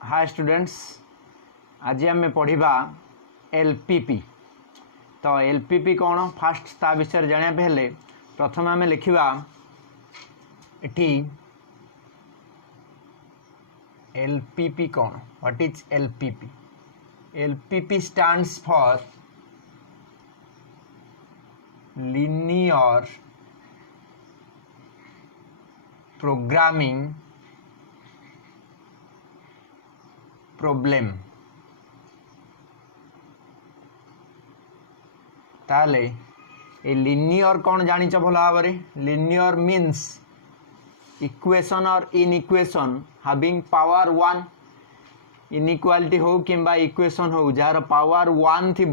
Hi students, आज आम पढ़ा एलपीपी। तो एलपीपी कौन फास्ट ता विषय जानापे हेले प्रथम आम लिखा एटी एलपीपी कौन, what is LPP. LPP stands for linear programming problem. ताले ए लिनियर कौन जानिच भल भाव में। लिनियर मीन्स इक्वेशन और inequation having power one. Inequality हो किंबा इक्वेशन हो जार पावर वन थी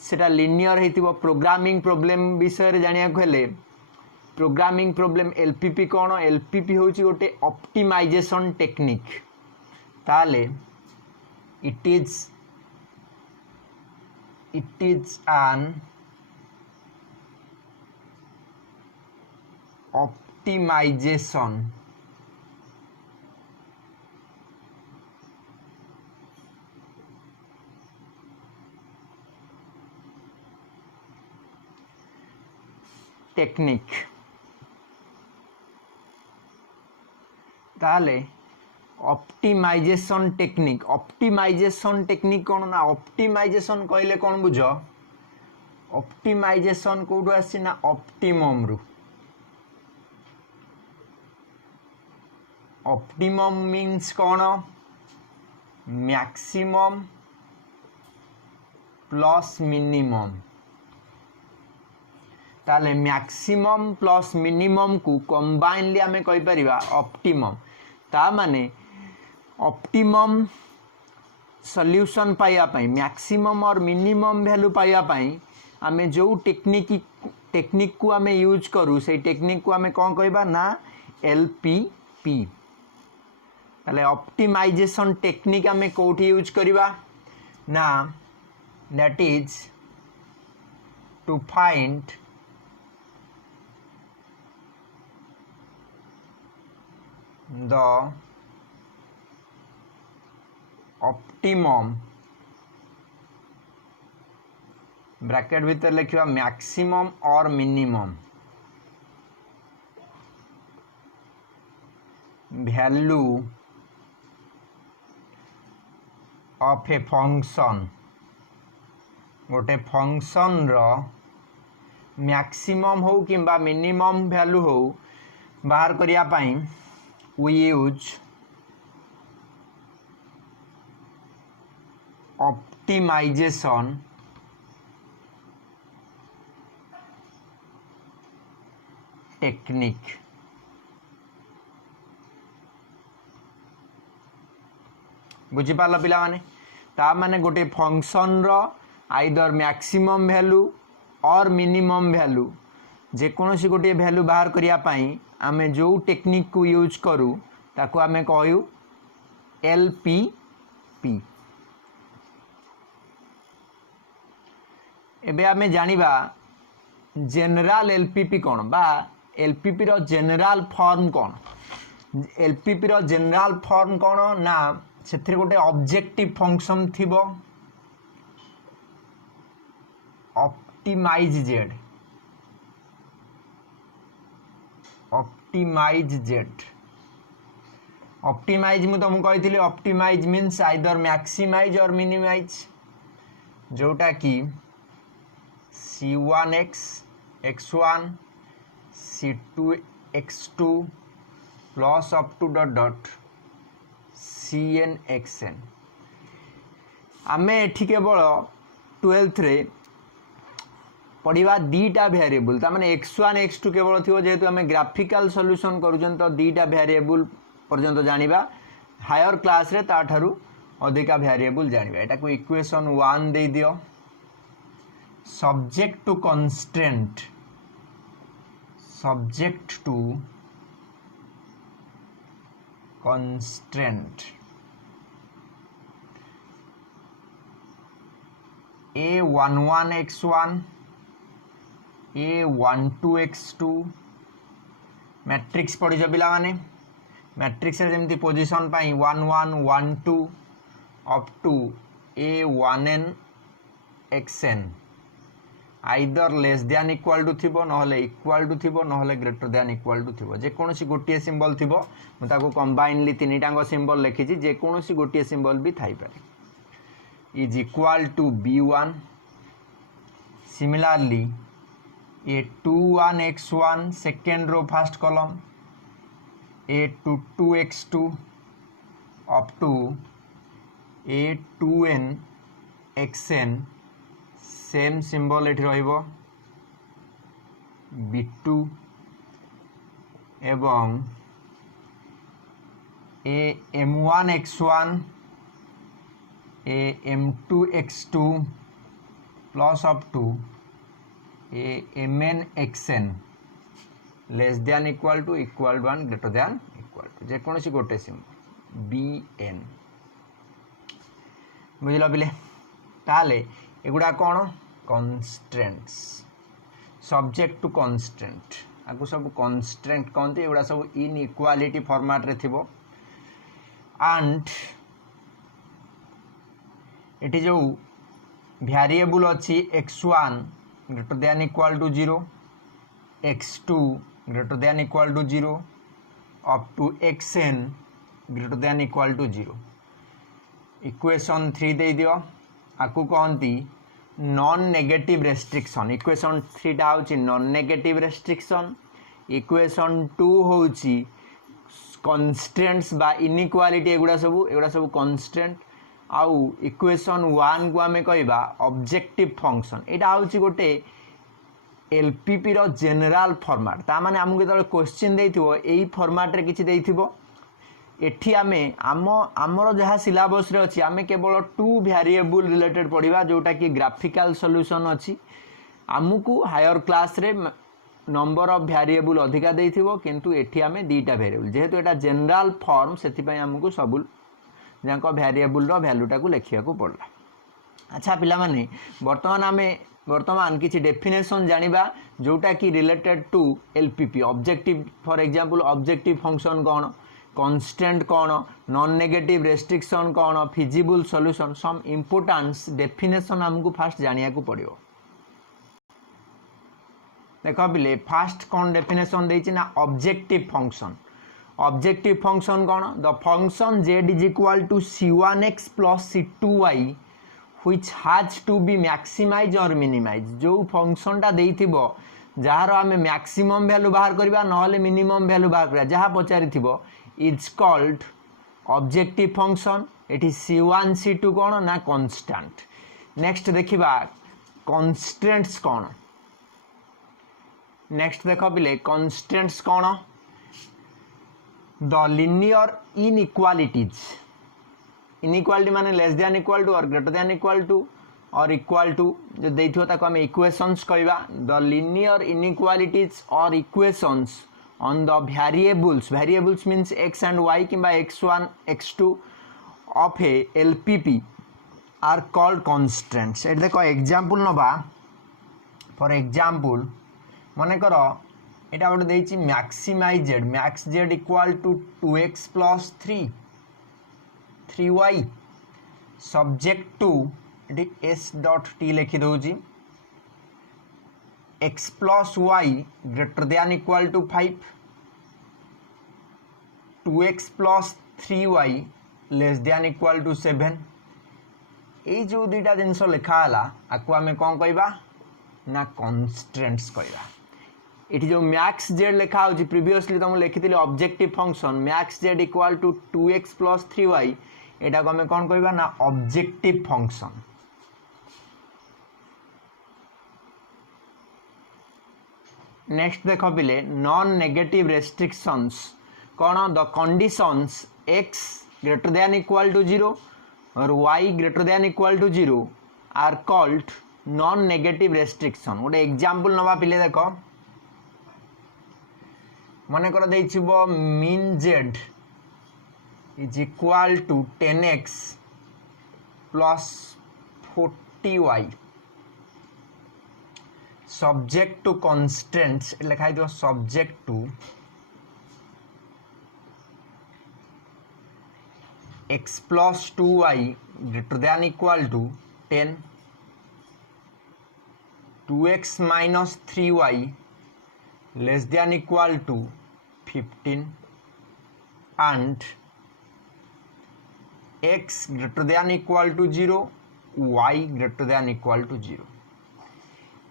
सेटा लिनियर होइतिबो। प्रोग्रामिंग प्रॉब्लम विषय जानिया को हेले प्रोग्रामिंग प्रॉब्लम एलपीपी कौन। एलपीपी होची गोटे ऑप्टिमाइजेशन टेक्निक। ताले it is an optimization technique। ताले ऑप्टिमाइजेशन टेक्निक। ऑप्टिमाइजेशन टेक्निक कौन ना, ऑप्टिमाइजेशन कहले कौन बुझ। ऑप्टिमाइजेशन कौटू आसी ना ऑप्टिमम रु। ऑप्टिमम मीन्स कौन, मैक्सिमम प्लस मिनिमम। ताले मैक्सिमम प्लस मिनिमम को कंबाइनली आमे कहि परिबा ऑप्टिमम। ता माने ऑप्टिमम सॉल्यूशन पाइया पाई, मैक्सिमम और मिनिमम वैल्यू पाइया पाई आमे जो टेक्निक को आमे यूज करू से टेक्निक को आमे कौन कहबा ना एलपीपी। ताले ऑप्टिमाइजेशन टेक्निक आमे कोठी यूज करिबा ना, that is to find the optimum bracket भीतर लिखा मैक्सिमम और minimum value of a function. गोटे फंक्शन रो मैक्सिमम हो किंबा मिनिमम वैल्यू हो बाहर करिया पाई वी यूज ऑप्टिमाइजेशन टेक्निक। बुझिपाल पिला माने। ता माने गोटे फंक्शन रो आइदर मैक्सिमम वैल्यू और मिनिमम वैल्यू जेकोसी गोटे वैल्यू बाहर करिया पाई आमे जो टेक्निक को यूज करू ताको आमे कहू एलपीपी। एबे आमे जानिबा जनरल एलपीपी कौन बा एलपीपी रो जनरल फॉर्म कौन। एलपीपी रो जनरल फॉर्म कौन ना, सेथिर गोटे ऑब्जेक्टिव फंक्शन थिबो ऑप्टिमाइजेड। ऑप्टिमाइजेड ऑप्टिमाइज मु तुमको कही ऑप्टिमाइज मीन्स आइदर मैक्सिमाइज और मिनिमाइज, जोटा कि C1x x1 C2 x2 plus up to dot dot Cn xn। आमे एठी केवल 12th रे पढ़ा दीटा वेरिएबल ताने x1 x2 केवल थी जेहेतु आम ग्राफिकल सॉल्यूशन करूँ तो दीटा वेरिएबल पर्यंत जानिबा। हायर क्लास रे ताठारु अधिका वेरिएबल जानिबा। एटा को इक्वेशन 1 दे दियो। subject to constraint a11 x1 a12 x2 matrix पढ़ी पिला माने मैट्रिक्स जमी position 1 1 1 2 up to a1n xn either less than equal to थी ना इक्वाल टू थी ना ग्रेटर दैन इक्वाल टू थी जेकोसी गोटे सिंबल थी मुझे कंबाइनली तीन टांग सिंबल लिखी जेकोसी गोटे सिंबल भी थाई पारे is equal to b1 similarly a21x1 second row first column a22x2 up to a2n xn same symbol एठी रहिबो b2 एवं am1x1 am2x2 plus up to amnxn less than equal to 1 greater than equal to जेकोसी गोटे symbol bn बुझल पिले ताले एगुड़ा कौन constraints subject to constraint आपको सब कन्स्ट्रेंट कहते एगुड़ा सब इनइक्वालिटी फॉर्मेट रे थिबो एंड एटी जो वेरिएबल अच्छी x1 greater than equal to 0 x2 greater than equal to 0 up to xn greater than equal to 0 equation 3 दे दियो आपको कहती नॉन नेगेटिव रेस्ट्रिक्शन इक्वेशन 3 टा होची नॉन नेगेटिव रेस्ट्रिक्शन इक्वेशन 2 होची कन्स्ट्रेंट्स बा इनइक्वालिटी एगुड़ा सब कन्स्ट्रेंट आउ इक्वेशन 1 को आमे कहबा ऑब्जेक्टिव फंक्शन एटा होची गोटे एलपीपी रो जनरल फॉर्मेट ता माने हमके जेतले क्वेश्चन देइथिबो एई फॉर्मेट रे किछि देइथिबो एठी आमे आमर जहाँ सिलेबस रे अछि आमे केवल 2 वेरिएबल रिलेटेड पढ़िबा जोटा कि ग्राफिकल सॉल्यूशन अछि आमुकु हायर क्लास रे नंबर ऑफ वेरिएबल अधिका देइथिबो किंतु एठी आमे दीटा वेरिएबल जेहेतु एटा जनरल फॉर्म सेति पय आमुकु सबु जांको वेरिएबल रो वैल्यूटा को लेखिया को पड़ला अच्छा पिला माने वर्तमान किछि डेफिनेशन जानिबा जोटा कि related to LPP objective for example objective function कोन कॉन्स्टेंट कौन नॉन नेगेटिव रेस्ट्रिक्शन कौन feasible solution some importance definition हमको फास्ट जानिया को पड़ियो देखो बिले फास्ट कौन डेफिनेशन देछि ना ऑब्जेक्टिव फंक्शन कौन the function z is equal to c1x plus c2y which has to be maximise और मिनिमाइज जो फंक्शन टा देइथिबो जहार आमे मैक्सिमम वैल्यू बाहर करबा नहले मिनिमम वैल्यू बाहर करबा जहा पचारिथिबो इज कॉल्ड ऑब्जेक्टिव फंक्शन एटी c1 c2 कौन ना कांस्टेंट नेक्स्ट देखिबा कन्स्ट्रेंट्स कौन नेक्स्ट देखो बिले कन्स्ट्रेंट्स कौन द लिनियर इनइक्वालिटी माने लेस दैन इक्वल टू और ग्रेटर दैन इक्वल टू और इक्वल टू जो देइथियो ताको हम इक्वेशंस कहबा द लिनियर इनइक्वालिटीज और equations on the variables means x and y किंबा x1 x2 of a LPP are called constraints एट देखो एग्जांपल नबा फॉर एग्जांपल माने करो एटा गोटे देछि maximise max z equal to 2x plus 3y subject to एटी s डॉट t लिखि दउछि x plus y greater than equal to 5 2x plus 3y less than equal to 7 ये जो दुईटा जिनस लिखाला आपको आम कौन कहबा ना कन्स्ट्रेंट्स कहबा ये जो मैक्स जेड लिखा हो प्रीवियसली तुम लिखी objective function max Z equal to 2x plus 3y एटा को आम कौन कहबा ना ऑब्जेक्टिव फंक्शन नेक्स्ट देखो पिले नॉन नेगेटिव रेस्ट्रिक्शंस कौन the conditions x greater than equal to 0 और y greater than equal to 0 are called non negative restriction गोटे एग्जांपल नवा पिले देखो मन कर देइछिबो min z is equal to 10x plus 40y subject to constraints लिखाई दो subject to x plus 2y greater than equal to 10, 2x minus 3y less than equal to 15, and x greater than equal to 0, y greater than equal to 0.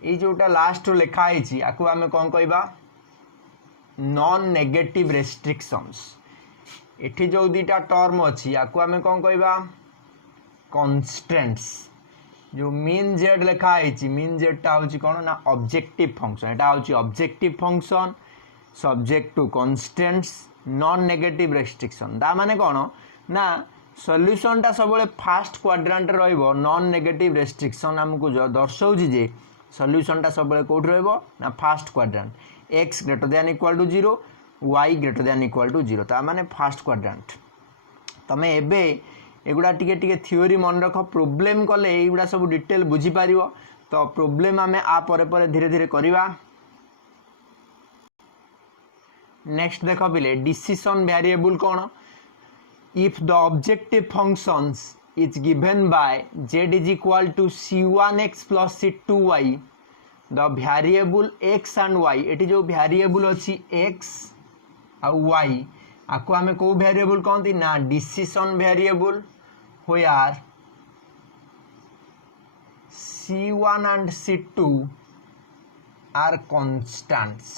ये जोटा last लिखा है आपको आम कौन कहबा नॉन नेगेटिव रेस्ट्रिक्शंस एठी जो दीटा टर्म अच्छी आपको आम कौन कहबा कॉन्स्टेंट्स जो मीन जेड लिखा है मीन जेडटा हूँ कौन ना ऑब्जेक्टिव फंक्शन एटा हूँ objective function subject to constants non negative restriction ता माने कौन ना सॉल्यूशनटा सब फास्ट क्वाड्रांट रहिबो नॉन नेगेटिव रेस्ट्रिक्शन आमको दर्शाउछि जे सॉल्यूशनटा सब कौट रहिबो ना first quadrant x greater than equal to 0 y greater than equal to 0 ता माने फास्ट क्वाड्रांट तमे एबे एगुड़ा टिके टिके थ्योरी मन रख प्रोब्लेम कले एगुड़ा सब डिटेल बुझी पारिबो तो प्रोब्लेम आमे आ परे परे धीरे धीरे करिवा नेक्स्ट देखो बिले डिसिशन वेरिएबल कौन if the objective functions is given by z is equal to c1x plus c2y the variable x and y eighty जो वेरिएबल अच्छी x और y आपको आमे को वेरिएबल कहती ना decision variable where c1 and c2 are constants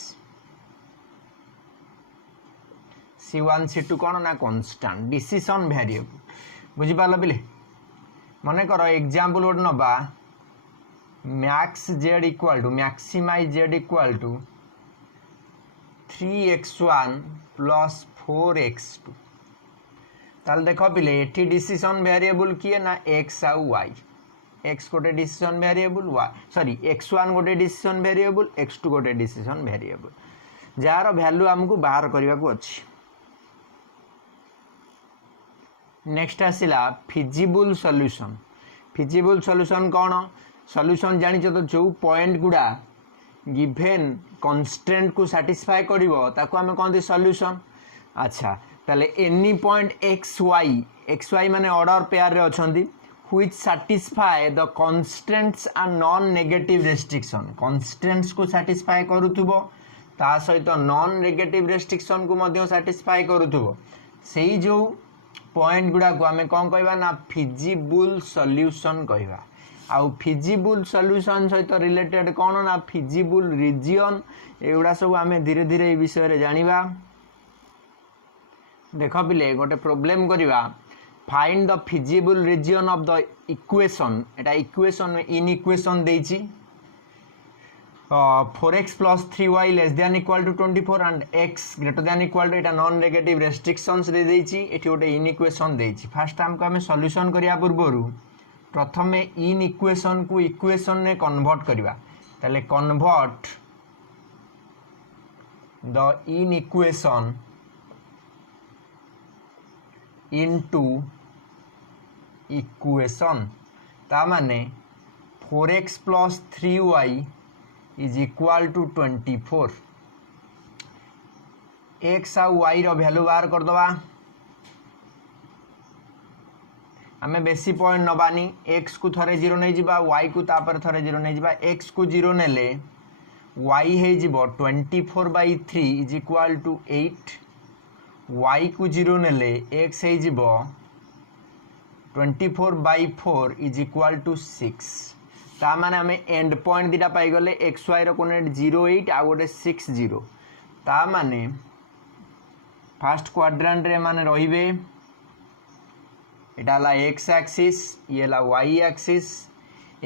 C1 C2 कौन ना कॉन्स्टांट डिसिशन वेरिएबल बुझिपाल पिले मन कर एग्जांपल गोटे नबा max Z equal to maximise Z equal to 3x1 plus 4x2 ताल देख पिले एठी डिसिशन वेरिएबल किए ना x आउ y x गोटे decision variable y sorry x1 गोटे डिसिशन वेरिएबल x2 गोटे डिसिशन वेरिएबल जार वैल्यू हमको बाहर करने को अच्छी नेक्स्ट आसला फिजिबल सॉल्यूशन कौन सॉल्यूशन जानी तो जो पॉइंट गुड़ा गिवेन कॉन्स्टेंट को सैटिस्फाई करिवो ताको हमें कहते सॉल्यूशन अच्छा ताले एनी पॉइंट एक्स वाई माने ऑर्डर पेयर रे अछंती which satisfy the constants and non negative restriction constants को सैटिस्फाई करूथुबो ता सहित नॉन नेगेटिव रेस्ट्रिक्शन को मध्य सैटिस्फाई करूथुबो सेही जो पॉइंट गुड़ा को आमे कौन कहबा ना फिजिबल सॉल्यूशन कहबा आउ फिजिबल सॉल्यूशन सहित रिलेटेड कौन ना फिजिबल रीजन एगुड़ा सब आमे धीरे धीरे विषय रे जानिबा देख पिले गोटे प्रोब्लेम करिबा find the feasible region of the equation एटा इक्वेशन इन इक्वेशन देछि 4x plus 3y less than equal to 24 and x greater than equal to Etah non negative restrictions दे देछि एठी गोटे इन इक्वेशन देछि फर्स्ट हमको हमें solution करिया पूर्वरु प्रथमे इन इक्वेशन को इक्वेशन ने कन्वर्ट करिवा ताले convert the in equation into equation ता माने 4x plus 3y is equal to 24 x आ y रो वैल्यू बाहर कर दबा हमें बेसी पॉइंट नबानी x को थरे 0 नहीं जिबा y को तापर थरे 0 नहीं जिबा x को 0 नेले y हे जिवो 24/3 is equal to 8 y को 0 नेले x हे जिवो 24/4 is equal to 6 ता माने हमें एंड पॉइंट दीटा पाई गले एक्स वाई रो कोऑर्डिनेट 08 आ गोटे 60 ता माने फर्स्ट क्वाड्रेंट रे माने रहिबे एटा ला एक्स एक्सिस ये ला वाई एक्सिस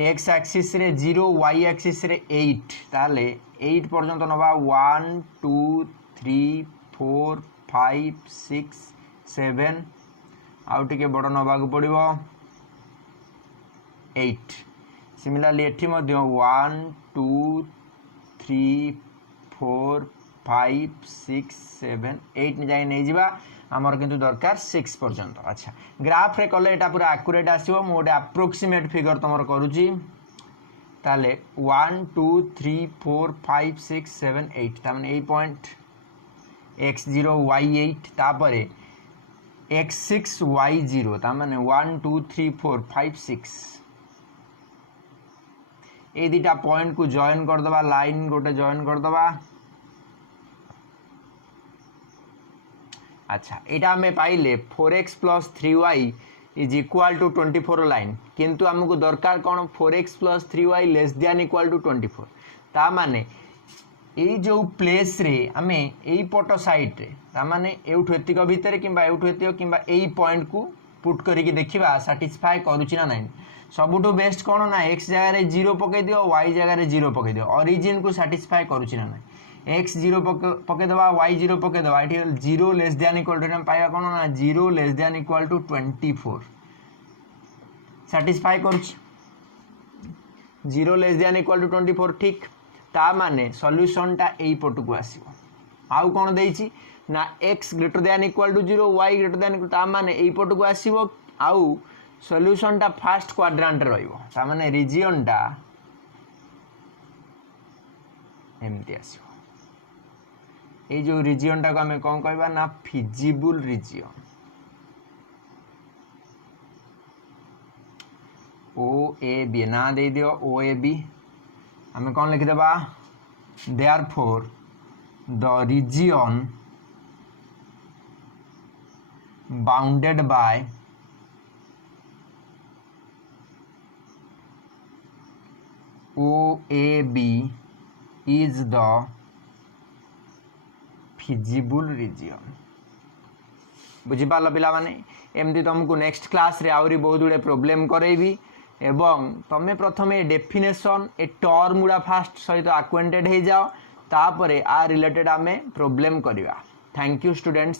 एक्स एक्सिस रे 0 वाई एक्सिस रे 8 ताले 8 पर्यंत नबा 1 2 3 4 5 6 7 आउ टिके बड़ नबा को पड़िबो 8 सिमिलरली एठी मध्य 1 2 3 4 5 6 7 8 जाए नहीं जिबा हमर किंतु दरकार 6 पर्यंत अच्छा ग्राफ रे कले एटा पूरा एक्यूरेट आसीबो मो गोटे अप्रोक्सीमेट फिगर तमर करूची ताले 1 2 3 4 5 6 7 8 ता माने 8 पॉइंट x0 y8 तापरे x6 y0 ता माने 1 2 3 4 5 6 ए दुटा पॉइंट को जॉइन कर दबा लाइन गोटे जॉइन कर दबा अच्छा एटा हमें पाइले 4x + 3y is equal to 24 line किंतु हमको दरकार कौन 4x + 3y less than equal to 24 ता माने ये जो प्लेस रे आमे एई पट साइड रे ता माने एउठो एतिक भितर किंबा एउठो एतिक किंबा एई पॉइंट को पुट करिक देखिबा सैटिस्फाई करूची ना नहीं सबुठो बेस्ट कौन ना x जगह रे 0 पके दियो y जगह रे 0 पके दियो ओरिजिन को सैटिस्फाई करूची ना नहीं x 0 पके दबा y 0 पके दबा एठी 0 लेस दैन इक्वल टू हम पाइबा कौन ना 0 less than equal to 24 satisfy करूची 0 लेस दैन इक्वल टू 24 ठीक ता माने सॉल्यूशन टा एई पट को आसीबो आउ कोन देइची ना x greater than equal to 0 y greater than equal ता माने एई पट को आसीबो आउ सॉल्यूशन टा फर्स्ट क्वाड्रेंट रे रहइबो ता माने रीजन टा एमती आसीबो ए जो रीजन टा को हमें कोन कहबा ना feasible region O A B ना दे दियो ओ ए बी हमें कौन लिख देबा therefore the region bounded by O A B is the feasible region बुझिपाल पिला माने एमती तुमको नेक्स्ट क्लास रे आउरी बहुत गुड़े प्रोब्लेम करेबी एवं तमें प्रथमे डेफिनेशन ए टर्म गुड़ा फास्ट सहित आक्वेंटेड हो जाओ तापरे आ रिलेटेड आमे प्रोब्लेम करिवा थैंक यू स्टूडेंट्स।